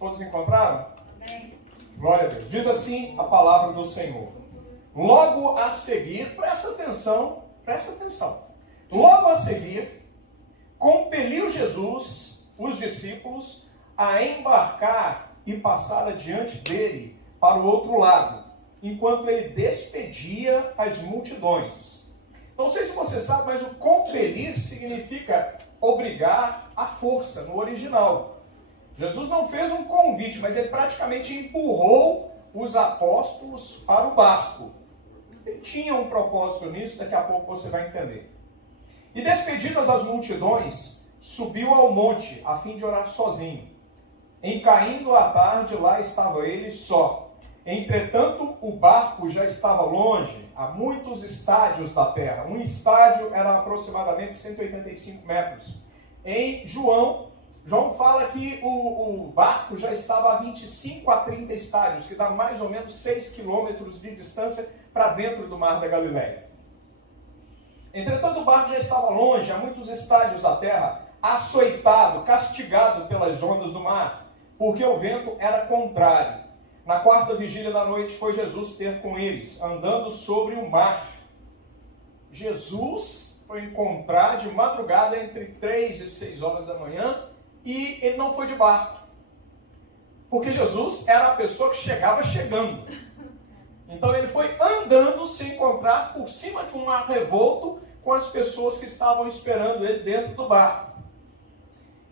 Todos encontraram? Amém. Glória a Deus. Diz assim a palavra do Senhor. Logo a seguir, presta atenção. Logo a seguir, compeliu Jesus os discípulos a embarcar e passar adiante dele para o outro lado, enquanto ele despedia as multidões. Não sei se você sabe, mas o compelir significa obrigar à força, no original. Jesus não fez um convite, mas ele praticamente empurrou os apóstolos para o barco. Ele tinha um propósito nisso, daqui a pouco você vai entender. E despedidas as multidões, subiu ao monte, a fim de orar sozinho. Em caindo a tarde, lá estava ele só. Entretanto, o barco já estava longe, a muitos estádios da terra. Um estádio era aproximadamente 185 metros. Em João fala que o barco já estava a 25 a 30 estádios, que dá mais ou menos 6 quilômetros de distância para dentro do mar da Galileia. Entretanto, o barco já estava longe, a muitos estádios da terra, açoitado, castigado pelas ondas do mar, porque o vento era contrário. Na quarta vigília da noite foi Jesus ter com eles, andando sobre o mar. Jesus foi encontrar de madrugada entre 3 e 6 horas da manhã e ele não foi de barco. Porque Jesus era a pessoa que chegava chegando. Então ele foi andando se encontrar por cima de um mar revolto com as pessoas que estavam esperando ele dentro do barco.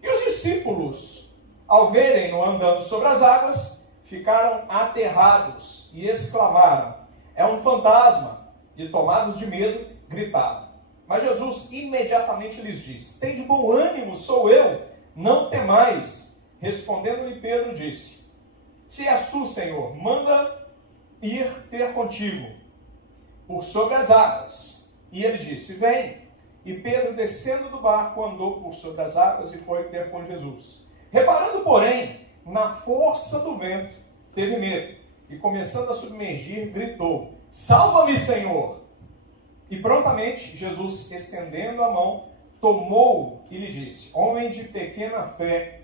E os discípulos, ao verem-no andando sobre as águas, ficaram aterrados e exclamaram: é um fantasma! E tomados de medo, gritaram. Mas Jesus imediatamente lhes disse: tende bom ânimo, sou eu, não temais. Respondendo-lhe Pedro, disse: se és tu, Senhor, manda ir ter contigo por sobre as águas. E ele disse: vem. E Pedro, descendo do barco, andou por sobre as águas e foi ter com Jesus. Reparando, porém, na força do vento, teve medo, e começando a submergir, gritou: salva-me, Senhor! E prontamente Jesus, estendendo a mão, tomou-o e lhe disse: homem de pequena fé,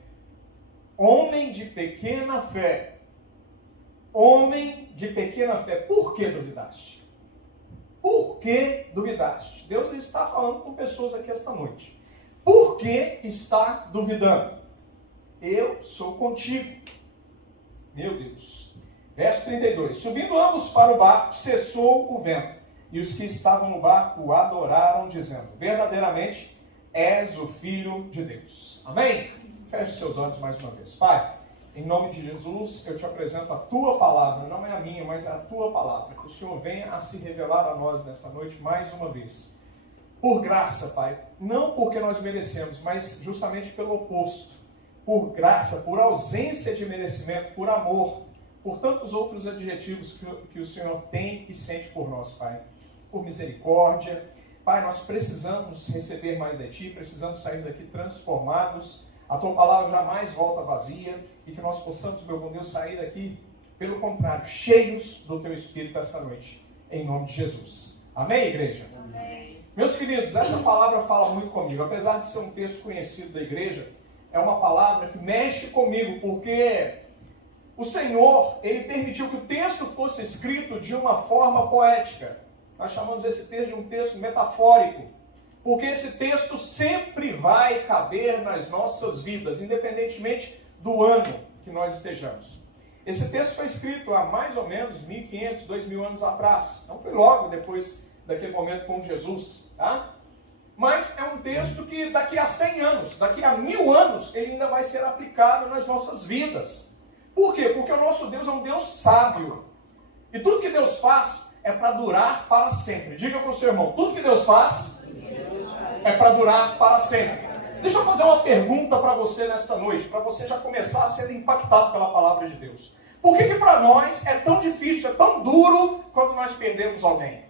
homem de pequena fé, homem de pequena fé, por que duvidaste? Por que duvidaste? Deus está falando com pessoas aqui esta noite. Por que está duvidando? Eu sou contigo. Meu Deus. Verso 32. Subindo ambos para o barco, cessou o vento. E os que estavam no barco o adoraram, dizendo: verdadeiramente és o Filho de Deus. Amém? Feche seus olhos mais uma vez. Pai, em nome de Jesus, eu te apresento a tua palavra. Não é a minha, mas a tua palavra. Que o Senhor venha a se revelar a nós nesta noite mais uma vez. Por graça, Pai. Não porque nós merecemos, mas justamente pelo oposto. Por graça, por ausência de merecimento, por amor, por tantos outros adjetivos que o Senhor tem e sente por nós, Pai. Por misericórdia. Pai, nós precisamos receber mais de Ti, precisamos sair daqui transformados. A Tua palavra jamais volta vazia e que nós possamos, meu bom Deus, sair daqui, pelo contrário, cheios do Teu Espírito essa noite. Em nome de Jesus. Amém, igreja? Amém. Meus queridos, essa palavra fala muito comigo. Apesar de ser um texto conhecido da igreja, é uma palavra que mexe comigo, porque o Senhor, Ele permitiu que o texto fosse escrito de uma forma poética. Nós chamamos esse texto de um texto metafórico, porque esse texto sempre vai caber nas nossas vidas, independentemente do ano que nós estejamos. Esse texto foi escrito há mais ou menos 1.500, 2.000 anos atrás. Não foi logo depois daquele momento com Jesus, tá? Mas é um texto que daqui a 100 anos, daqui a 1000 anos, ele ainda vai ser aplicado nas nossas vidas. Por quê? Porque o nosso Deus é um Deus sábio. E tudo que Deus faz é para durar para sempre. Diga para o seu irmão, tudo que Deus faz é para durar para sempre. Deixa eu fazer uma pergunta para você nesta noite, para você já começar a ser impactado pela palavra de Deus. Por que para nós é tão difícil, é tão duro quando nós perdemos alguém?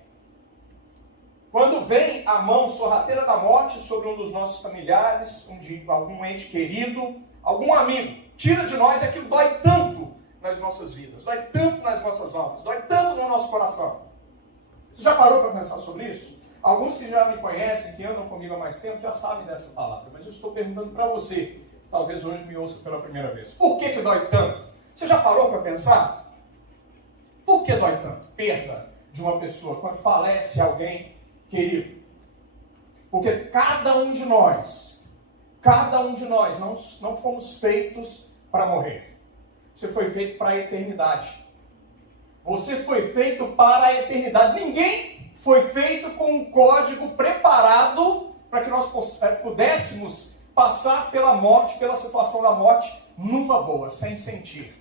Quando vem a mão sorrateira da morte sobre um dos nossos familiares, algum ente querido, algum amigo, tira de nós, aquilo dói tanto nas nossas vidas, dói tanto nas nossas almas, dói tanto no nosso coração. Você já parou para pensar sobre isso? Alguns que já me conhecem, que andam comigo há mais tempo, já sabem dessa palavra, mas eu estou perguntando para você, talvez hoje me ouça pela primeira vez. Por que dói tanto? Você já parou para pensar? Por que dói tanto? Perda de uma pessoa, quando falece alguém querido. Porque cada um de nós não fomos feitos para morrer. Você foi feito para a eternidade. Você foi feito para a eternidade. Ninguém foi feito com um código preparado para que nós pudéssemos passar pela morte, pela situação da morte, numa boa, sem sentir.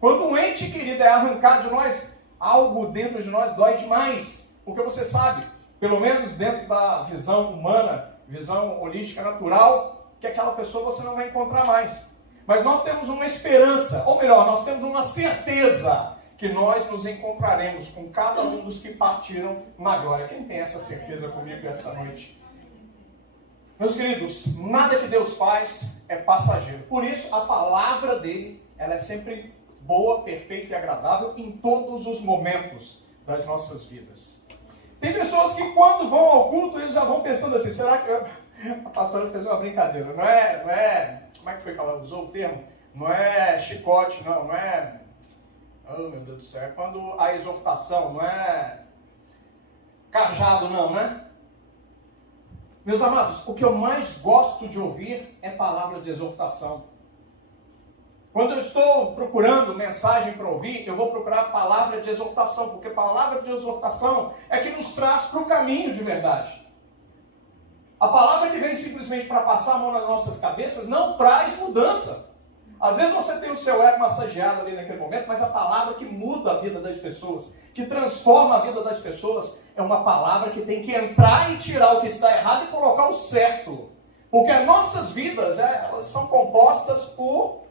Quando um ente querido é arrancado de nós, algo dentro de nós dói demais. Porque você sabe, pelo menos dentro da visão humana, visão holística natural, que aquela pessoa você não vai encontrar mais. Mas nós temos uma esperança, ou melhor, nós temos uma certeza que nós nos encontraremos com cada um dos que partiram na glória. Quem tem essa certeza comigo essa noite? Meus queridos, nada que Deus faz é passageiro. Por isso, a palavra dele, ela é sempre boa, perfeita e agradável em todos os momentos das nossas vidas. Tem pessoas que quando vão ao culto, eles já vão pensando assim, será que a pastora fez uma brincadeira? Não é, como é que foi que ela usou o termo? Não é chicote, não é, oh meu Deus do céu, é quando a exortação, não é cajado não, né? Meus amados, o que eu mais gosto de ouvir é palavra de exortação. Quando eu estou procurando mensagem para ouvir, eu vou procurar palavra de exortação, porque palavra de exortação é que nos traz para o caminho de verdade. A palavra que vem simplesmente para passar a mão nas nossas cabeças não traz mudança. Às vezes você tem o seu ego massageado ali naquele momento, mas a palavra que muda a vida das pessoas, que transforma a vida das pessoas, é uma palavra que tem que entrar e tirar o que está errado e colocar o certo. Porque as nossas vidas, elas são compostas por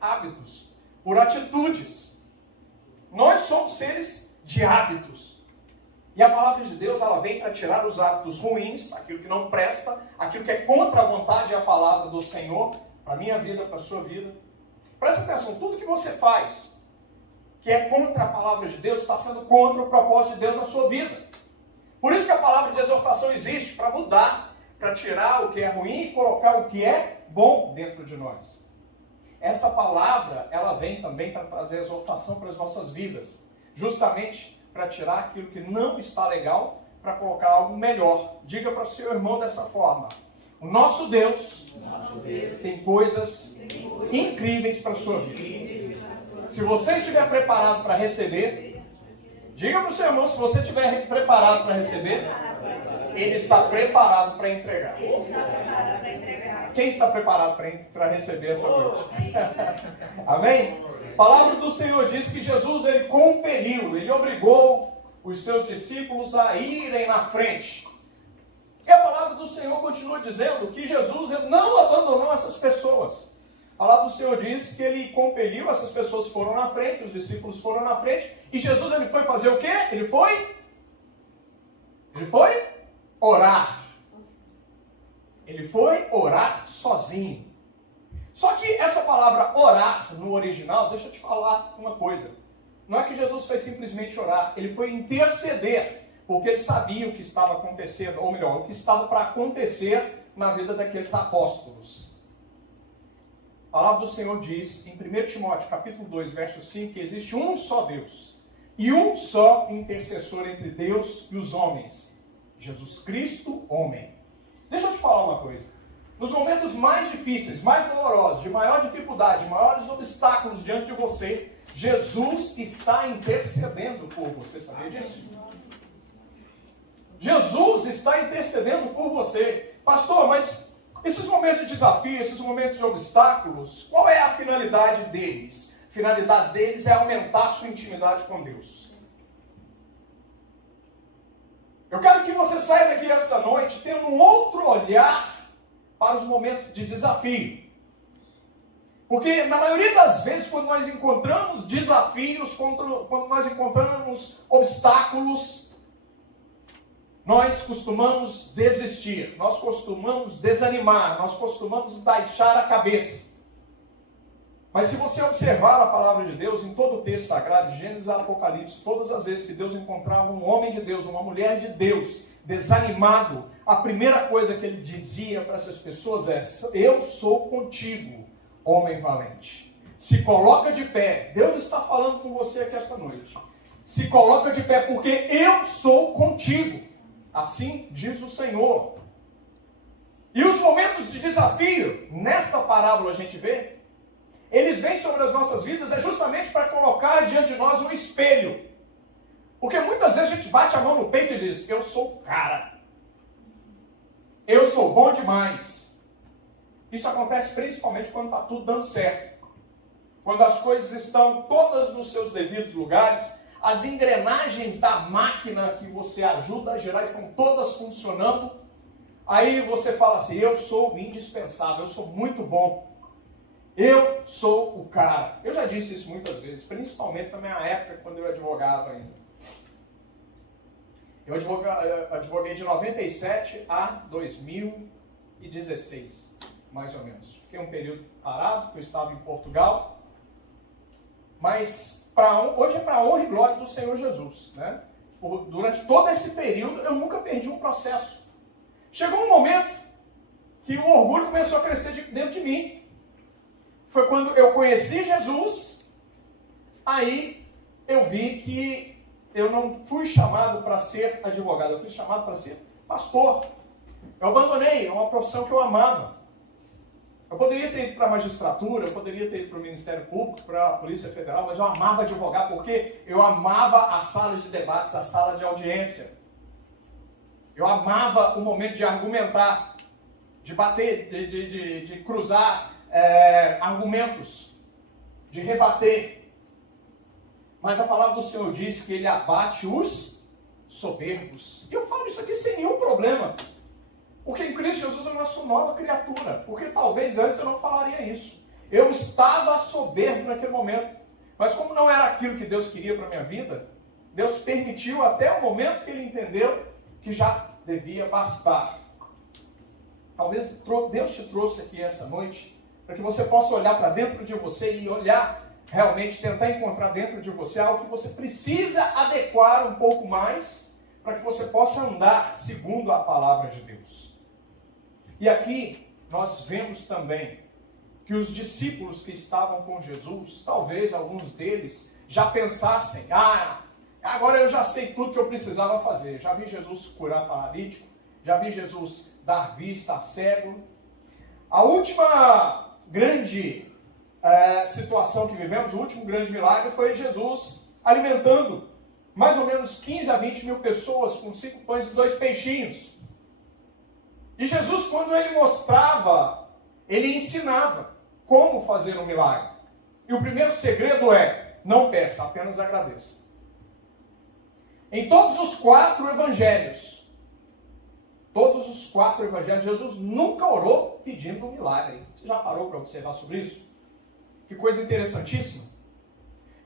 hábitos, por atitudes. Nós somos seres de hábitos. E a palavra de Deus, ela vem para tirar os hábitos ruins, aquilo que não presta, aquilo que é contra a vontade e a palavra do Senhor, para a minha vida, para a sua vida. Presta atenção, tudo que você faz que é contra a palavra de Deus, está sendo contra o propósito de Deus na sua vida. Por isso que a palavra de exortação existe, para mudar, para tirar o que é ruim e colocar o que é bom dentro de nós. Esta palavra, ela vem também para trazer exortação para as nossas vidas, justamente para tirar aquilo que não está legal, para colocar algo melhor. Diga para o seu irmão dessa forma: o nosso Deus tem coisas incríveis para a sua vida. Se você estiver preparado para receber, diga para o seu irmão, se você estiver preparado para receber, ele está preparado para entregar. Quem está preparado para receber essa noite? Amém? A palavra do Senhor diz que Jesus, ele compeliu, ele obrigou os seus discípulos a irem na frente. E a palavra do Senhor continua dizendo que Jesus, ele não abandonou essas pessoas. A palavra do Senhor diz que ele compeliu, essas pessoas foram na frente, os discípulos foram na frente, e Jesus, ele foi fazer o quê? Ele foi orar. Ele foi orar sozinho. Só que essa palavra orar no original, deixa eu te falar uma coisa. Não é que Jesus foi simplesmente orar, ele foi interceder, porque ele sabia o que estava acontecendo, ou melhor, o que estava para acontecer na vida daqueles apóstolos. A palavra do Senhor diz, em 1 Timóteo, capítulo 2, verso 5, que existe um só Deus, e um só intercessor entre Deus e os homens, Jesus Cristo, homem. Deixa eu te falar uma coisa. Nos momentos mais difíceis, mais dolorosos, de maior dificuldade, maiores obstáculos diante de você, Jesus está intercedendo por você. Sabia disso? Jesus está intercedendo por você. Pastor, mas esses momentos de desafio, esses momentos de obstáculos, qual é a finalidade deles? A finalidade deles é aumentar a sua intimidade com Deus. Eu quero que você saia daqui esta noite tendo um outro olhar para os momentos de desafio. Porque na maioria das vezes, quando nós encontramos desafios, quando nós encontramos obstáculos, nós costumamos desistir, nós costumamos desanimar, nós costumamos baixar a cabeça. Mas se você observar a palavra de Deus em todo o texto sagrado, de Gênesis a Apocalipse, todas as vezes que Deus encontrava um homem de Deus, uma mulher de Deus, desanimado, a primeira coisa que ele dizia para essas pessoas é: eu sou contigo, homem valente. Se coloca de pé. Deus está falando com você aqui essa noite. Se coloca de pé, porque eu sou contigo. Assim diz o Senhor. E os momentos de desafio, nesta parábola a gente vê, eles vêm sobre as nossas vidas justamente para colocar diante de nós um espelho. Porque muitas vezes a gente bate a mão no peito e diz: eu sou o cara. Eu sou bom demais. Isso acontece principalmente quando está tudo dando certo. Quando as coisas estão todas nos seus devidos lugares, as engrenagens da máquina que você ajuda a gerar estão todas funcionando. Aí você fala assim: eu sou indispensável, eu sou muito bom. Eu sou o cara. Eu já disse isso muitas vezes, principalmente na minha época, quando eu advogava ainda. Eu advoguei de 97 a 2016, mais ou menos. Fiquei um período parado, porque eu estava em Portugal. Mas hoje é para a honra e glória do Senhor Jesus, né? Durante todo esse período, eu nunca perdi um processo. Chegou um momento que o orgulho começou a crescer dentro de mim. Foi quando eu conheci Jesus, aí eu vi que eu não fui chamado para ser advogado, eu fui chamado para ser pastor. Eu abandonei, é uma profissão que eu amava. Eu poderia ter ido para a magistratura, eu poderia ter ido para o Ministério Público, para a Polícia Federal, mas eu amava advogar porque eu amava a sala de debates, a sala de audiência. Eu amava o momento de argumentar, de bater, de cruzar argumentos, de rebater. Mas a palavra do Senhor diz que Ele abate os soberbos. E eu falo isso aqui sem nenhum problema. Porque em Cristo Jesus eu sou nova criatura. Porque talvez antes eu não falaria isso. Eu estava soberbo naquele momento. Mas como não era aquilo que Deus queria para a minha vida, Deus permitiu até o momento que Ele entendeu que já devia bastar. Talvez Deus te trouxe aqui essa noite para que você possa olhar para dentro de você e olhar, realmente tentar encontrar dentro de você algo que você precisa adequar um pouco mais para que você possa andar segundo a palavra de Deus. E aqui nós vemos também que os discípulos que estavam com Jesus, talvez alguns deles já pensassem: agora eu já sei tudo que eu precisava fazer. Já vi Jesus curar paralítico, já vi Jesus dar vista a cego. A última grande situação que vivemos, o último grande milagre, foi Jesus alimentando mais ou menos 15 a 20 mil pessoas com 5 pães e 2 peixinhos. E Jesus, quando Ele mostrava, Ele ensinava como fazer um milagre. E o primeiro segredo é: não peça, apenas agradeça. Em todos os 4 evangelhos, Jesus nunca orou pedindo um milagre. Você já parou para observar sobre isso? Que coisa interessantíssima.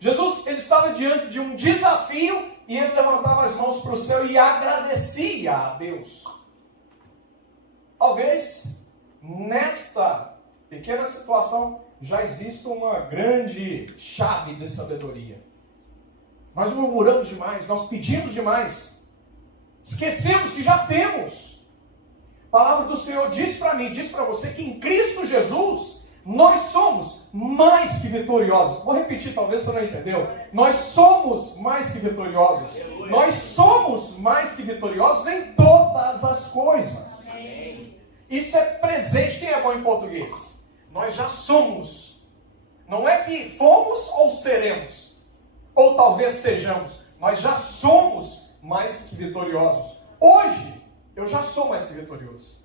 Jesus, Ele estava diante de um desafio e Ele levantava as mãos para o céu e agradecia a Deus. Talvez nesta pequena situação já exista uma grande chave de sabedoria. Nós murmuramos demais, nós pedimos demais, esquecemos que já temos. A palavra do Senhor diz para mim, diz para você que em Cristo Jesus nós somos mais que vitoriosos. Vou repetir, talvez você não entendeu. Nós somos mais que vitoriosos. Nós somos mais que vitoriosos em todas as coisas. Isso é presente. Quem é bom em português? Nós já somos. Não é que fomos ou seremos. Ou talvez sejamos. Nós já somos mais que vitoriosos. Hoje, eu já sou mais que vitorioso.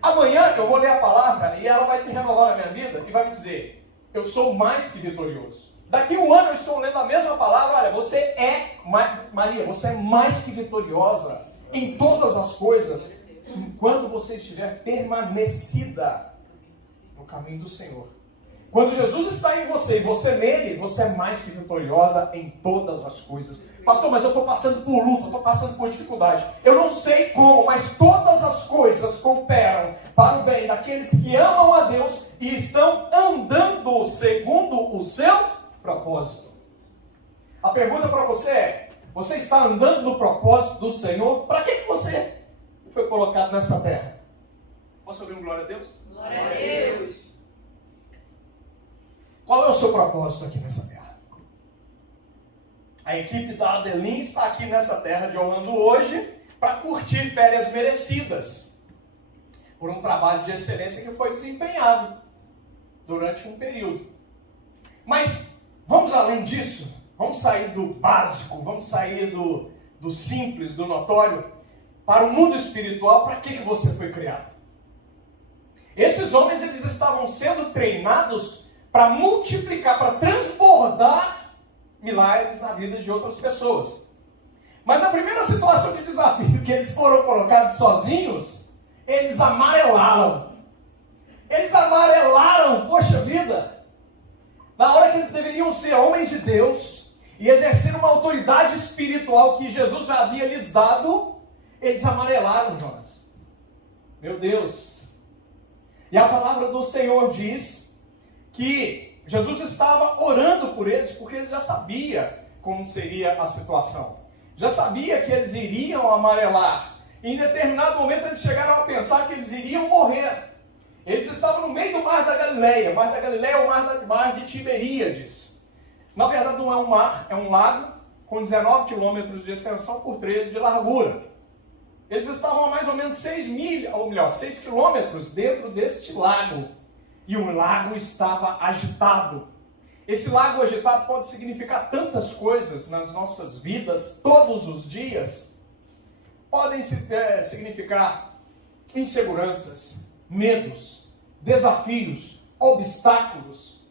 Amanhã eu vou ler a palavra e ela vai se renovar na minha vida e vai me dizer: eu sou mais que vitorioso. Daqui a um ano eu estou lendo a mesma palavra: olha, você é, Maria, você é mais que vitoriosa em todas as coisas, enquanto você estiver permanecida no caminho do Senhor. Quando Jesus está em você e você nele, você é mais que vitoriosa em todas as coisas. Pastor, mas eu estou passando por luta, eu estou passando por dificuldade. Eu não sei como, mas todas as coisas cooperam para o bem daqueles que amam a Deus e estão andando segundo o seu propósito. A pergunta para você é: você está andando no propósito do Senhor? Para que você foi colocado nessa terra? Posso ouvir um glória a Deus? Glória a Deus. Qual é o seu propósito aqui nessa terra? A equipe da Adelim está aqui nessa terra de Orlando hoje para curtir férias merecidas por um trabalho de excelência que foi desempenhado durante um período. Mas vamos além disso? Vamos sair do básico, vamos sair do simples, do notório, para o mundo espiritual. Para que você foi criado? Esses homens, eles estavam sendo treinados para multiplicar, para transbordar milagres na vida de outras pessoas. Mas na primeira situação de desafio que eles foram colocados sozinhos, eles amarelaram. Eles amarelaram, poxa vida! Na hora que eles deveriam ser homens de Deus e exercer uma autoridade espiritual que Jesus já havia lhes dado, eles amarelaram, Jonas. Meu Deus! E a palavra do Senhor diz que Jesus estava orando por eles, porque ele já sabia como seria a situação. Já sabia que eles iriam amarelar. Em determinado momento eles chegaram a pensar que eles iriam morrer. Eles estavam no meio do mar da Galileia. O mar da Galileia é o mar de Tiberíades. Na verdade não é um mar, é um lago com 19 quilômetros de extensão por 13 de largura. Eles estavam a mais ou menos 6 quilômetros dentro deste lago. E o lago estava agitado. Esse lago agitado pode significar tantas coisas nas nossas vidas, todos os dias. Podem significar inseguranças, medos, desafios, obstáculos,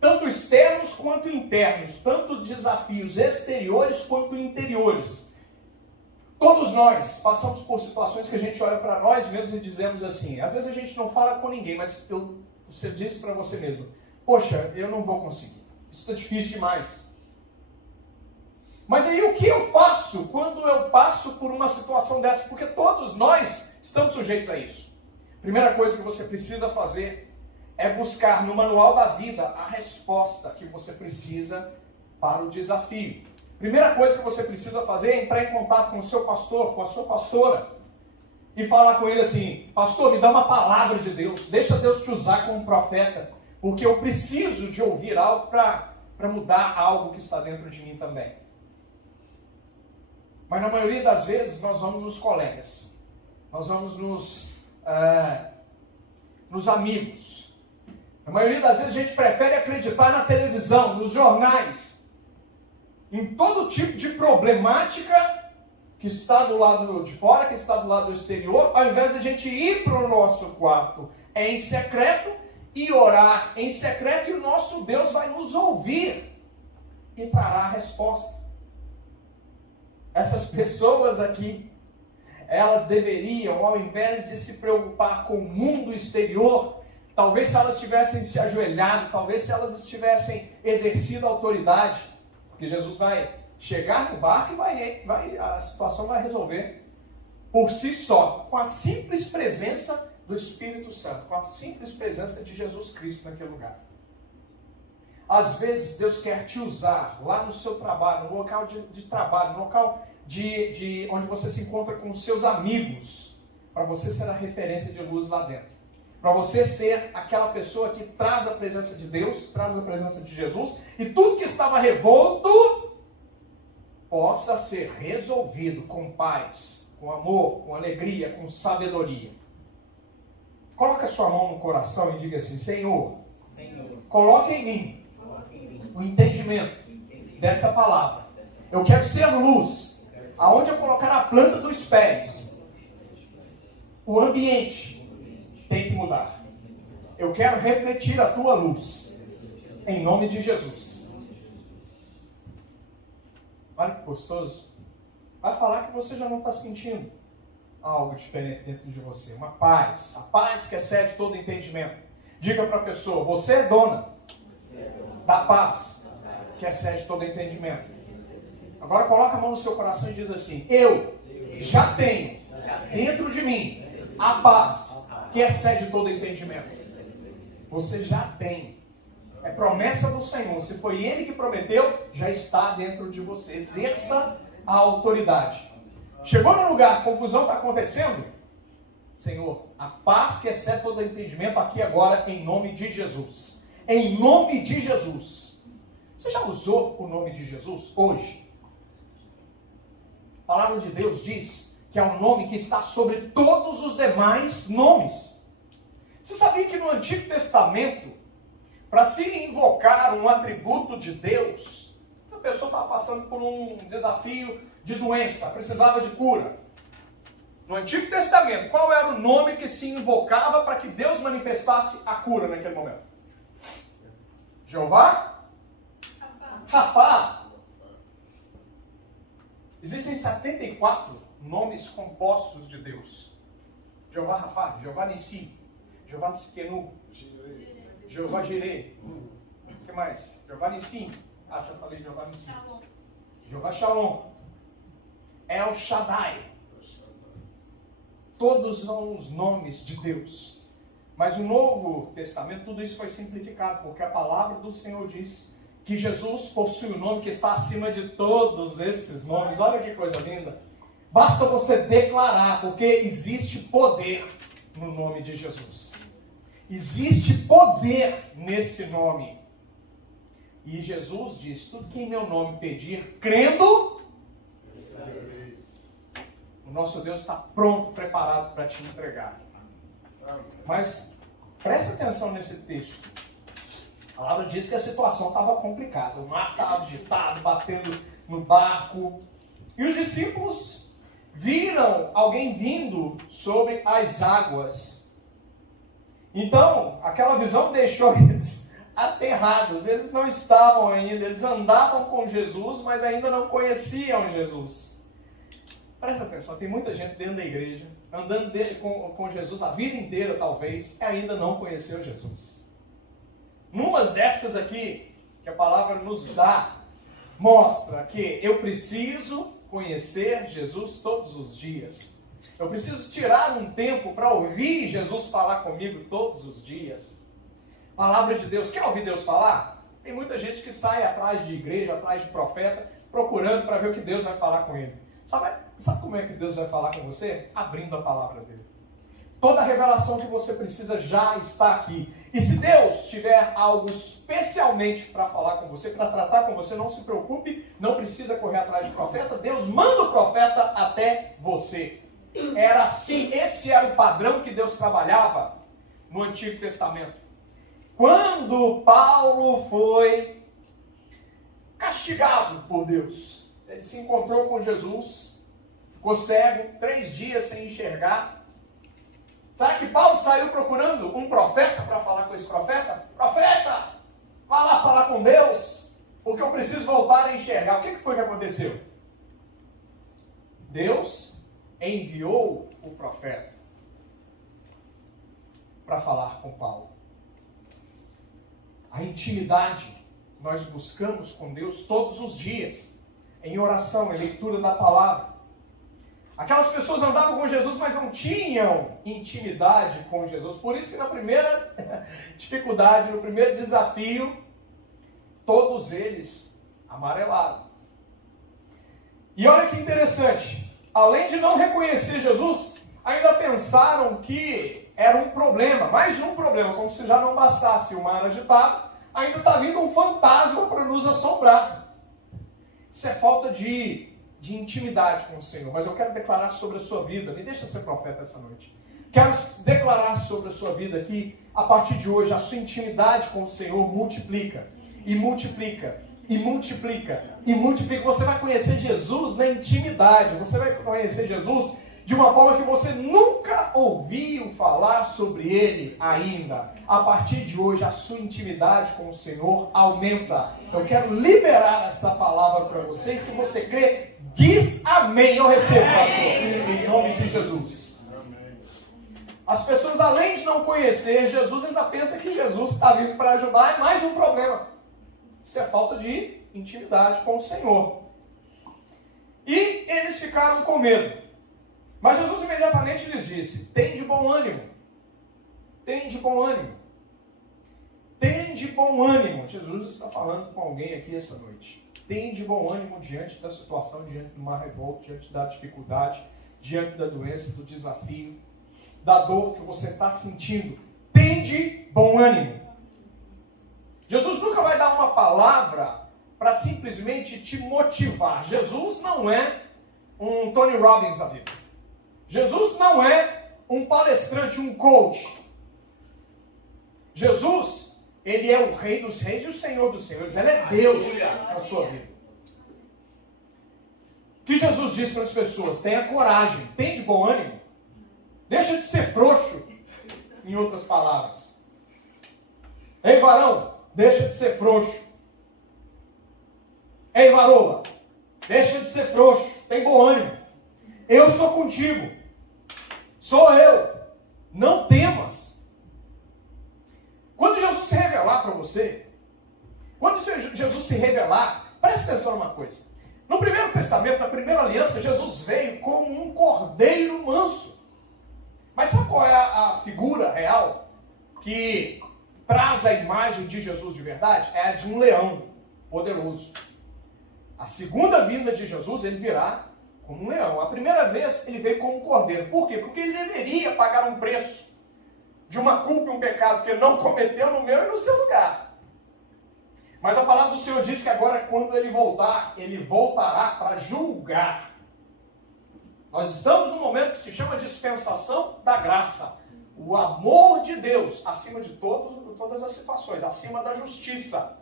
tanto externos quanto internos, tanto desafios exteriores quanto interiores. Todos nós passamos por situações que a gente olha para nós mesmos e dizemos assim, às vezes a gente não fala com ninguém, mas você diz para você mesmo, poxa, eu não vou conseguir, isso está difícil demais. Mas aí o que eu faço quando eu passo por uma situação dessa? Porque todos nós estamos sujeitos a isso. Primeira coisa que você precisa fazer é buscar no manual da vida a resposta que você precisa para o desafio. Primeira coisa que você precisa fazer é entrar em contato com o seu pastor, com a sua pastora, e falar com ele assim, pastor, me dá uma palavra de Deus, deixa Deus te usar como profeta, porque eu preciso de ouvir algo para mudar algo que está dentro de mim também. Mas na maioria das vezes nós vamos nos colegas, nós vamos nos amigos. Na maioria das vezes a gente prefere acreditar na televisão, nos jornais, em todo tipo de problemática que está do lado de fora, que está do lado exterior, ao invés de a gente ir para o nosso quarto em secreto e orar em secreto, e o nosso Deus vai nos ouvir e trará a resposta. Essas pessoas aqui, elas deveriam, ao invés de se preocupar com o mundo exterior, talvez se elas tivessem se ajoelhado, talvez se elas tivessem exercido autoridade, porque Jesus vai chegar no barco e a situação vai resolver por si só, com a simples presença do Espírito Santo, com a simples presença de Jesus Cristo naquele lugar. Às vezes Deus quer te usar lá no seu trabalho, no local de trabalho, no local de onde você se encontra com os seus amigos, para você ser a referência de luz lá dentro. Para você ser aquela pessoa que traz a presença de Deus, traz a presença de Jesus, e tudo que estava revolto possa ser resolvido com paz, com amor, com alegria, com sabedoria. Coloque a sua mão no coração e diga assim, Senhor, coloque em mim o entendimento dessa palavra. Eu quero ser luz, aonde eu colocar a planta dos pés, o ambiente tem que mudar. Eu quero refletir a tua luz, em nome de Jesus. Olha que gostoso. Vai falar que você já não está sentindo algo diferente dentro de você. Uma paz. A paz que excede todo entendimento. Diga para a pessoa, você é dona da paz que excede todo entendimento. Agora coloca a mão no seu coração e diz assim, eu já tenho dentro de mim a paz que excede todo entendimento. Você já tem. É promessa do Senhor. Se foi Ele que prometeu, já está dentro de você. Exerça a autoridade. Chegou no lugar, confusão está acontecendo? Senhor, a paz que excede todo entendimento aqui agora, em nome de Jesus. Em nome de Jesus. Você já usou o nome de Jesus hoje? A palavra de Deus diz que é um nome que está sobre todos os demais nomes. Você sabia que no Antigo Testamento, para se invocar um atributo de Deus, a pessoa estava passando por um desafio de doença, precisava de cura. No Antigo Testamento, qual era o nome que se invocava para que Deus manifestasse a cura naquele momento? Jeová? Rafá. Existem 74 nomes compostos de Deus. Jeová Rafá, Jeová Nissi, Jeová Tsidkenu, Jeová Jireh. O que mais? Jeová Nissi. Já falei Jeová Nissi. Jeová Shalom. El Shaddai. Todos são os nomes de Deus. Mas no Novo Testamento, tudo isso foi simplificado, porque a palavra do Senhor diz que Jesus possui o nome que está acima de todos esses nomes. Olha que coisa linda. Basta você declarar, porque existe poder no nome de Jesus. Existe poder nesse nome. E Jesus diz, tudo que em meu nome pedir, crendo, o nosso Deus está pronto, preparado para te entregar. Mas presta atenção nesse texto. A palavra diz que a situação estava complicada. O mar estava agitado, batendo no barco. E os discípulos viram alguém vindo sobre as águas. Então, aquela visão deixou eles aterrados. Eles não estavam ainda, eles andavam com Jesus, mas ainda não conheciam Jesus. Presta atenção, tem muita gente dentro da igreja, andando com Jesus a vida inteira, talvez, e ainda não conheceu Jesus. Numas dessas aqui, que a palavra nos dá, mostra que eu preciso conhecer Jesus todos os dias. Eu preciso tirar um tempo para ouvir Jesus falar comigo todos os dias. Palavra de Deus, quer ouvir Deus falar? Tem muita gente que sai atrás de igreja, atrás de profeta, procurando para ver o que Deus vai falar com ele. Sabe como é que Deus vai falar com você? Abrindo a palavra dele. Toda a revelação que você precisa já está aqui. E se Deus tiver algo especialmente para falar com você, para tratar com você, não se preocupe, não precisa correr atrás de profeta. Deus manda o profeta até você. Era assim, esse era o padrão que Deus trabalhava no Antigo Testamento. Quando Paulo foi castigado por Deus, ele se encontrou com Jesus, ficou cego, 3 dias sem enxergar. Será que Paulo saiu procurando um profeta para falar com esse profeta? Profeta, vá lá falar com Deus, porque eu preciso voltar a enxergar. O que foi que aconteceu? Deus enviou o profeta para falar com Paulo. A intimidade nós buscamos com Deus todos os dias, em oração, em leitura da palavra. Aquelas pessoas andavam com Jesus, mas não tinham intimidade com Jesus. Por isso que na primeira dificuldade, no primeiro desafio, todos eles amarelaram. E olha que interessante, além de não reconhecer Jesus, ainda pensaram que era um problema, mais um problema, como se já não bastasse o mar agitado, ainda está vindo um fantasma para nos assombrar. Isso é falta de intimidade com o Senhor. Mas eu quero declarar sobre a sua vida. Me deixa ser profeta essa noite. Quero declarar sobre a sua vida que, a partir de hoje, a sua intimidade com o Senhor multiplica. E multiplica. E multiplica. E multiplica. Você vai conhecer Jesus na intimidade. Você vai conhecer Jesus de uma forma que você nunca ouviu falar sobre Ele ainda. A partir de hoje, a sua intimidade com o Senhor aumenta. Eu quero liberar essa palavra para você. E se você crê, diz amém. Eu recebo, pastor. Em nome de Jesus. As pessoas, além de não conhecer Jesus, ainda pensam que Jesus está vindo para ajudar. É mais um problema. Isso é falta de intimidade com o Senhor. E eles ficaram com medo. Mas Jesus imediatamente lhes disse, tem de bom ânimo. Tem de bom ânimo. Tem de bom ânimo. Jesus está falando com alguém aqui essa noite. tem de bom ânimo diante da situação, diante de uma revolta, diante da dificuldade, diante da doença, do desafio, da dor que você está sentindo. Tem de bom ânimo. Jesus nunca vai dar uma palavra para simplesmente te motivar. Jesus não é um Tony Robbins da vida. Jesus não é um palestrante, um coach. Jesus, ele é o Rei dos Reis e o Senhor dos Senhores. Ele é Deus na sua vida. O que Jesus diz para as pessoas? Tenha coragem, tem de bom ânimo. Deixa de ser frouxo, em outras palavras. Ei, varão, deixa de ser frouxo. Ei, varoa, deixa de ser frouxo, tem bom ânimo. Eu sou contigo. Sou eu. Não temas. Quando Jesus se revelar para você, quando Jesus se revelar, preste atenção numa coisa. No Primeiro Testamento, na Primeira Aliança, Jesus veio como um cordeiro manso. Mas sabe qual é a figura real que traz a imagem de Jesus de verdade? É a de um leão poderoso. A segunda vinda de Jesus, ele virá como um leão. A primeira vez, ele veio como um cordeiro. Por quê? Porque ele deveria pagar um preço de uma culpa e um pecado que ele não cometeu no meu e no seu lugar. Mas a palavra do Senhor diz que agora, quando ele voltar, ele voltará para julgar. Nós estamos num momento que se chama dispensação da graça. O amor de Deus acima de todas as situações, acima da justiça.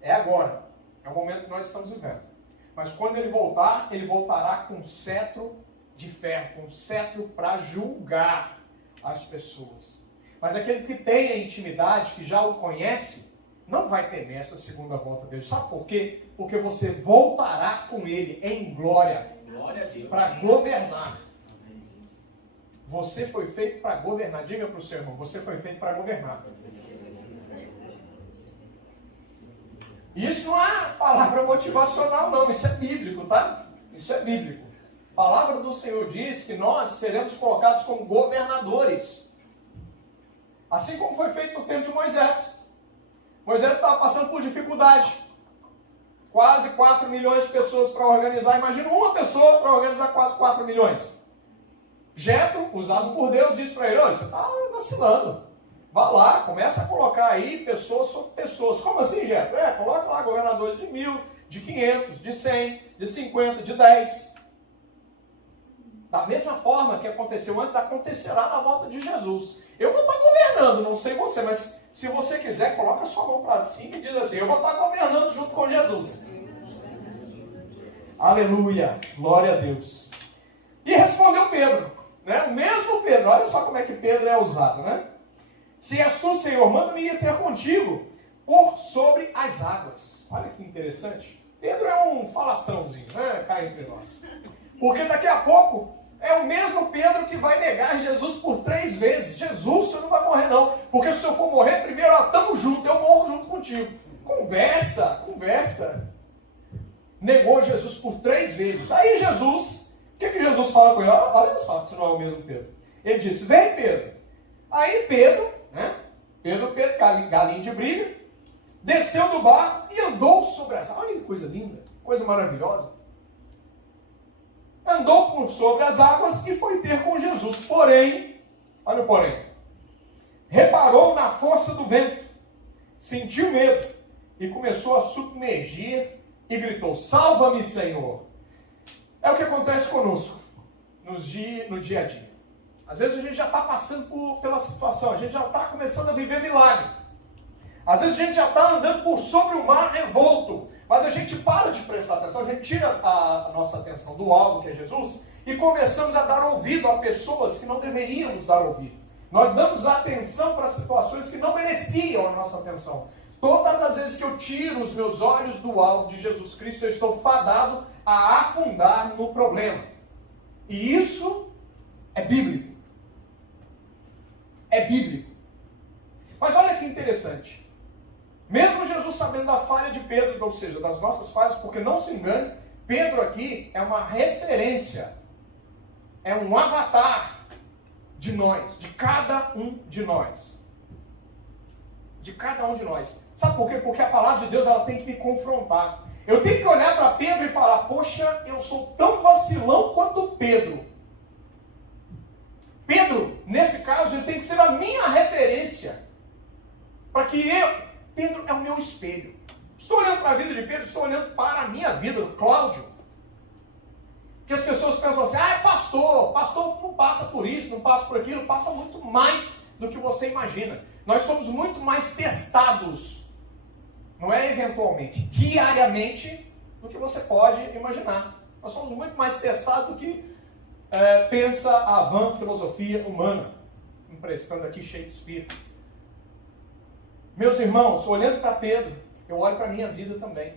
É agora. É o momento que nós estamos vivendo. Mas quando ele voltar, ele voltará com um cetro de ferro, com um cetro para julgar as pessoas. Mas aquele que tem a intimidade, que já o conhece, não vai temer essa segunda volta dele. Sabe por quê? Porque você voltará com ele em glória para governar. Você foi feito para governar. Diga para o seu irmão, você foi feito para governar. Isso não é palavra motivacional, não. Isso é bíblico, tá? Isso é bíblico. A palavra do Senhor diz que nós seremos colocados como governadores. Assim como foi feito no tempo de Moisés. Moisés estava passando por dificuldade. Quase 4 milhões de pessoas para organizar. Imagina uma pessoa para organizar quase 4 milhões. Jetro, usado por Deus, disse para ele: você está vacilando. Vá lá, começa a colocar aí pessoas sobre pessoas. Como assim, Jetro? Coloca lá governadores de 1.000, de 500, de 100, de 50, de 10. Da mesma forma que aconteceu antes, acontecerá na volta de Jesus. Eu vou estar governando, não sei você, mas se você quiser, coloca a sua mão para cima e diz assim: eu vou estar governando junto com Jesus. Aleluia, glória a Deus. E respondeu Pedro, né? O mesmo Pedro, olha só como é que Pedro é usado, né? Se és tu, Senhor, manda-me ir ter contigo por sobre as águas. Olha que interessante. Pedro é um falastrãozinho, né? Cá entre nós. Porque daqui a pouco é o mesmo Pedro que vai negar Jesus por 3 vezes. Jesus, você não vai morrer não. Porque se eu for morrer, primeiro, estamos juntos, eu morro junto contigo. Conversa. Negou Jesus por 3 vezes. Aí Jesus, o que Jesus fala com ele? Olha só, se não é o mesmo Pedro. Ele disse: vem, Pedro. Aí Pedro, né? Pedro, galinha de briga, desceu do barco e andou sobre as águas. Olha que coisa linda, coisa maravilhosa. Andou por sobre as águas e foi ter com Jesus. Porém, olha o porém, reparou na força do vento, sentiu medo e começou a submergir e gritou: salva-me, Senhor. É o que acontece conosco no dia a dia. Às vezes a gente já está passando pela situação, a gente já está começando a viver milagre. Às vezes a gente já está andando por sobre o mar revolto, mas a gente para de prestar atenção, a gente tira a nossa atenção do alvo que é Jesus e começamos a dar ouvido a pessoas que não deveríamos dar ouvido. Nós damos atenção para situações que não mereciam a nossa atenção. Todas as vezes que eu tiro os meus olhos do alvo de Jesus Cristo, eu estou fadado a afundar no problema. E isso é bíblico. É bíblico. Mas olha que interessante. Mesmo Jesus sabendo da falha de Pedro, ou seja, das nossas falhas, porque não se engane, Pedro aqui é uma referência, é um avatar de nós, de cada um de nós. De cada um de nós. Sabe por quê? Porque a palavra de Deus ela tem que me confrontar. Eu tenho que olhar para Pedro e falar, poxa, eu sou tão vacilão quanto Pedro. Pedro, nesse caso, ele tem que ser a minha referência. Para que Pedro é o meu espelho. Estou olhando para a vida de Pedro, estou olhando para a minha vida, Cláudio. Que as pessoas pensam assim, é pastor não passa por isso, não passa por aquilo, passa muito mais do que você imagina. Nós somos muito mais testados, não é eventualmente, diariamente, do que você pode imaginar. Nós somos muito mais testados do que pensa a vã filosofia humana, emprestando aqui Shakespeare. Meus irmãos, olhando para Pedro, eu olho para a minha vida também.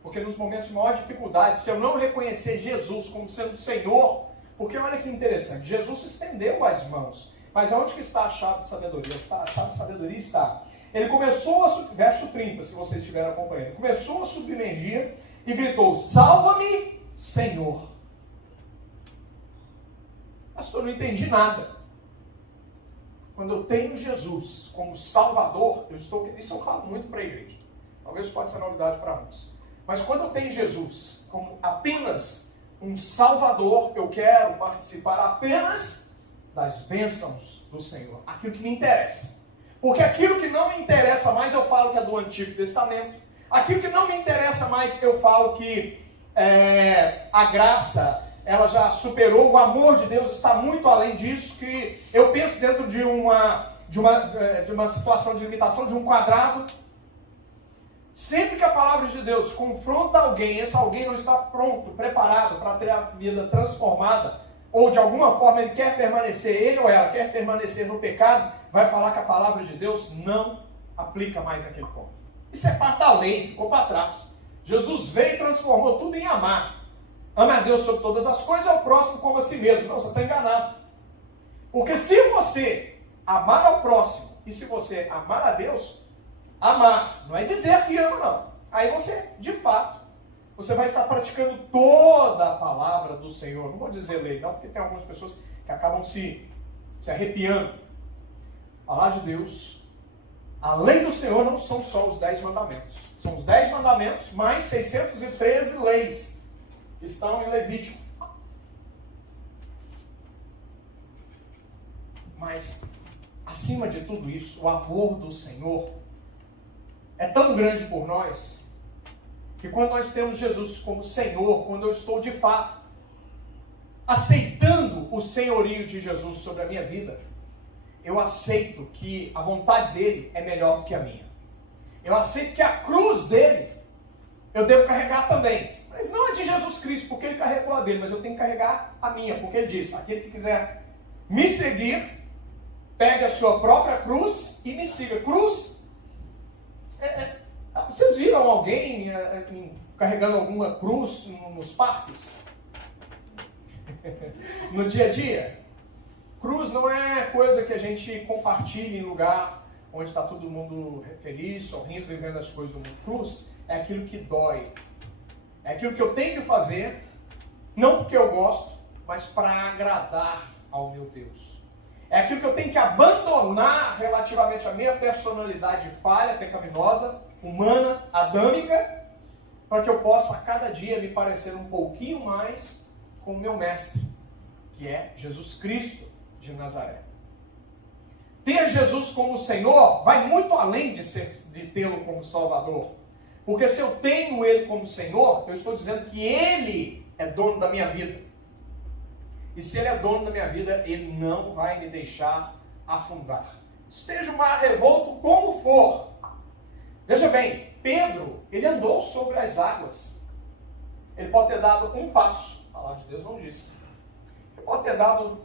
Porque nos momentos de maior dificuldade, se eu não reconhecer Jesus como sendo o Senhor, porque olha que interessante, Jesus estendeu as mãos, mas onde que está a chave de sabedoria? A chave de sabedoria está. Ele começou verso 30, se vocês estiverem acompanhando, começou a submergir e gritou, salva-me, Senhor. Pastor, não entendi nada. Quando eu tenho Jesus como Salvador, isso eu falo muito para a igreja. Talvez possa ser novidade para muitos. Mas quando eu tenho Jesus como apenas um Salvador, eu quero participar apenas das bênçãos do Senhor. Aquilo que me interessa. Porque aquilo que não me interessa mais, eu falo que é do Antigo Testamento. Aquilo que não me interessa mais, eu falo que a graça, ela já superou, o amor de Deus está muito além disso, que eu penso dentro de uma situação de limitação, de um quadrado. Sempre que a palavra de Deus confronta alguém, esse alguém não está pronto, preparado para ter a vida transformada, ou de alguma forma ele quer permanecer, ele ou ela quer permanecer no pecado, vai falar que a palavra de Deus não aplica mais naquele ponto. Isso é parte da lei, ficou para trás. Jesus veio e transformou tudo em amar. Ame a Deus sobre todas as coisas, ao próximo como a si mesmo. Não, você está enganado. Porque se você amar ao próximo, e se você amar a Deus, amar, não é dizer que ama, não. Aí você, de fato, você vai estar praticando toda a palavra do Senhor. Não vou dizer lei, não, porque tem algumas pessoas que acabam se arrepiando. A palavra de Deus, a lei do Senhor não são só os 10 mandamentos. São os 10 mandamentos mais 613 leis que estão em Levítico. Mas, acima de tudo isso, o amor do Senhor é tão grande por nós, que quando nós temos Jesus como Senhor, quando eu estou de fato aceitando o senhorio de Jesus sobre a minha vida, eu aceito que a vontade dele é melhor do que a minha. Eu aceito que a cruz dele eu devo carregar também. Mas não é de Jesus Cristo, porque ele carregou a dele, mas eu tenho que carregar a minha, porque ele disse, aquele que quiser me seguir, pegue a sua própria cruz e me siga. Cruz, vocês viram alguém carregando alguma cruz nos parques? No dia a dia? Cruz não é coisa que a gente compartilha em lugar onde está todo mundo feliz, sorrindo, vivendo as coisas do mundo. Cruz é aquilo que dói. É aquilo que eu tenho que fazer, não porque eu gosto, mas para agradar ao meu Deus. É aquilo que eu tenho que abandonar relativamente à minha personalidade falha, pecaminosa, humana, adâmica, para que eu possa a cada dia me parecer um pouquinho mais com o meu mestre, que é Jesus Cristo de Nazaré. Ter Jesus como Senhor vai muito além de tê-lo como Salvador. Porque se eu tenho Ele como Senhor, eu estou dizendo que Ele é dono da minha vida. E se Ele é dono da minha vida, Ele não vai me deixar afundar. Esteja o mar revolto como for. Veja bem, Pedro, ele andou sobre as águas. Ele pode ter dado um passo. A palavra de Deus não disse. Ele pode ter dado,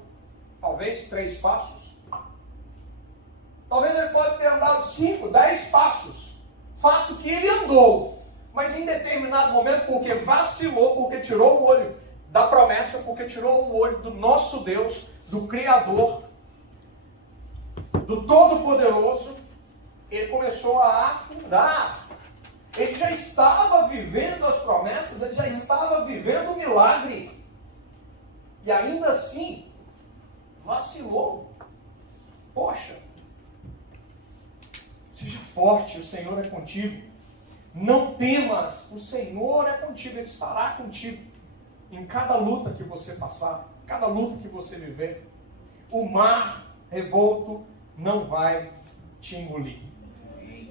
talvez, 3 passos. Talvez ele pode ter andado 5, 10 passos. Fato que ele andou, mas em determinado momento, porque vacilou, porque tirou o olho da promessa, porque tirou o olho do nosso Deus, do Criador, do Todo-Poderoso, ele começou a afundar. Ele já estava vivendo as promessas, ele já estava vivendo o milagre. E ainda assim, vacilou. Poxa, seja forte, o Senhor é contigo. Não temas, o Senhor é contigo, Ele estará contigo em cada luta que você passar, cada luta que você viver. O mar revolto não vai te engolir.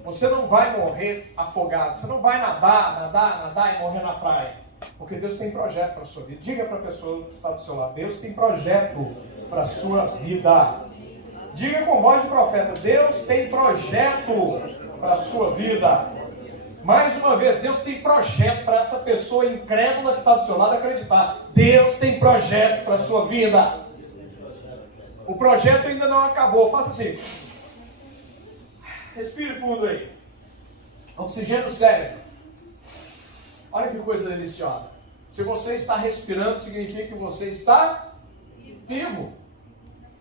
Você não vai morrer afogado, você não vai nadar e morrer na praia, porque Deus tem projeto para a sua vida. Diga para a pessoa que está do seu lado, Deus tem projeto para a sua vida. Diga com voz de profeta, Deus tem projeto para a sua vida. Mais uma vez, Deus tem projeto para essa pessoa incrédula que está do seu lado acreditar. Deus tem projeto para a sua vida. O projeto ainda não acabou. Faça assim. Respire fundo aí. Oxigênio no cérebro. Olha que coisa deliciosa. Se você está respirando, significa que você está vivo.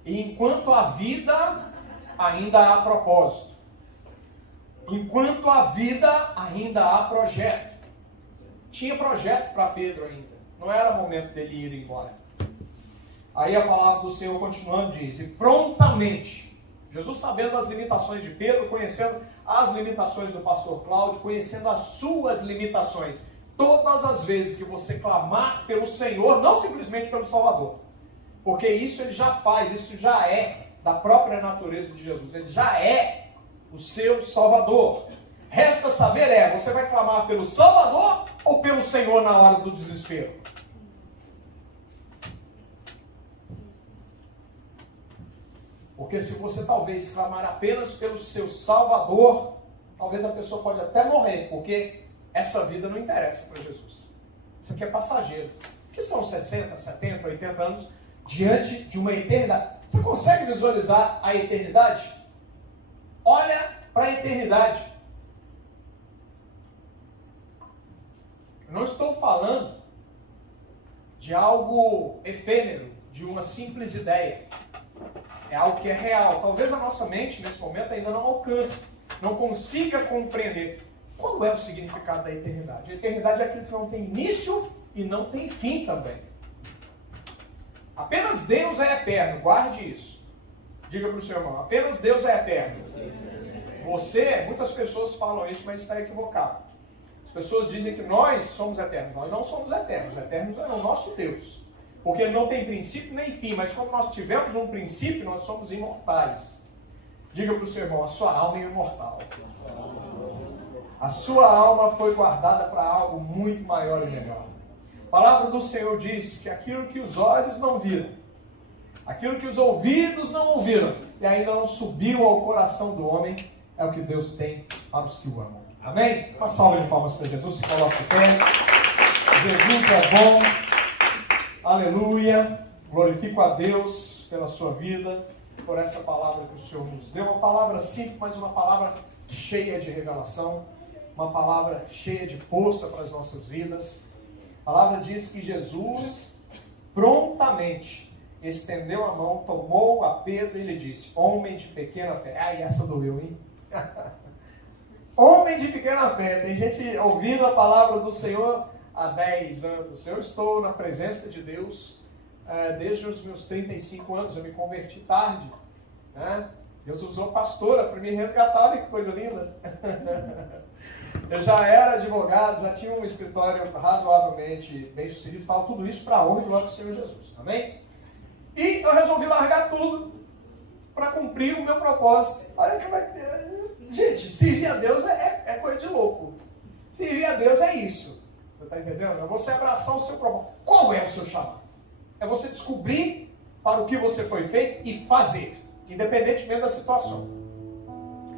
E enquanto há vida, ainda há propósito. Enquanto há vida, ainda há projeto. Tinha projeto para Pedro ainda. Não era momento dele ir embora. Aí a palavra do Senhor continuando diz, e prontamente, Jesus sabendo das limitações de Pedro, conhecendo as limitações do pastor Cláudio, conhecendo as suas limitações, todas as vezes que você clamar pelo Senhor, não simplesmente pelo Salvador, porque isso ele já faz, isso já é da própria natureza de Jesus, ele já é o seu Salvador. Resta saber você vai clamar pelo Salvador ou pelo Senhor na hora do desespero? Porque se você talvez clamar apenas pelo seu Salvador, talvez a pessoa pode até morrer, porque essa vida não interessa para Jesus. Isso aqui é passageiro. O que são 60, 70, 80 anos diante de uma eternidade? Você consegue visualizar a eternidade? Olha para a eternidade. Eu não estou falando de algo efêmero, de uma simples ideia. É algo que é real. Talvez a nossa mente, nesse momento, ainda não alcance, não consiga compreender. Qual é o significado da eternidade? A eternidade é aquilo que não tem início e não tem fim também. Apenas Deus é eterno, guarde isso. Diga para o seu irmão, apenas Deus é eterno. Você, muitas pessoas falam isso, mas está equivocado. As pessoas dizem que nós somos eternos. Nós não somos eternos. Eternos é o nosso Deus. Porque ele não tem princípio nem fim, mas como nós tivemos um princípio, nós somos imortais. Diga para o seu irmão, a sua alma é imortal. A sua alma foi guardada para algo muito maior e melhor. A palavra do Senhor diz que aquilo que os olhos não viram, aquilo que os ouvidos não ouviram, e ainda não subiu ao coração do homem, é o que Deus tem para os que o amam. Amém? Uma salva de palmas para Jesus, se coloca de pé. Jesus é bom. Aleluia, glorifico a Deus pela sua vida, por essa palavra que o Senhor nos deu, uma palavra simples, mas uma palavra cheia de revelação, uma palavra cheia de força para as nossas vidas. A palavra diz que Jesus prontamente estendeu a mão, tomou a Pedro e lhe disse, homem de pequena fé. Ai, essa doeu, hein? Homem de pequena fé, tem gente ouvindo a palavra do Senhor há 10 anos. Eu estou na presença de Deus desde os meus 35 anos. Eu me converti tarde, né? Deus usou pastora para me resgatar. Olha que coisa linda. Eu já era advogado, já tinha um escritório razoavelmente bem sucedido. Falo tudo isso para a honra e glória do Senhor Jesus. Amém? E eu resolvi largar tudo para cumprir o meu propósito. Olha que vai ter. Gente, servir a Deus é coisa de louco. Servir a Deus é isso. Você está entendendo? É você abraçar o seu propósito. Qual é o seu chamado? É você descobrir para o que você foi feito e fazer, independentemente da situação.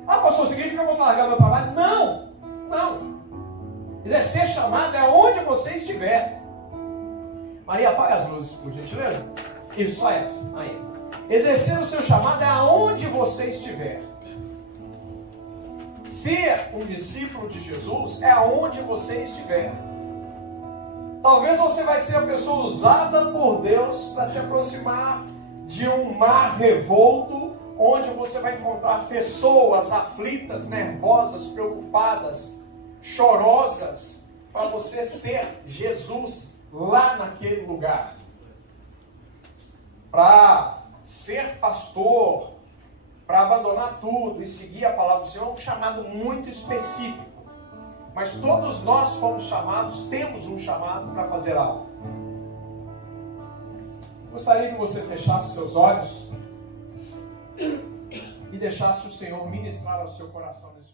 Ah, pastor, significa que eu vou largar meu trabalho? Não, não. Exercer chamado é onde você estiver. Maria, apaga as luzes, por gentileza. Isso, só essa. Aí. Exercer o seu chamado é aonde você estiver. Ser um discípulo de Jesus é aonde você estiver. Talvez você vai ser a pessoa usada por Deus para se aproximar de um mar revolto, onde você vai encontrar pessoas aflitas, nervosas, preocupadas, chorosas, para você ser Jesus lá naquele lugar. Para ser pastor, para abandonar tudo e seguir a palavra do Senhor, é um chamado muito específico. Mas todos nós fomos chamados, temos um chamado para fazer algo. Gostaria que você fechasse seus olhos e deixasse o Senhor ministrar ao seu coração nesse momento.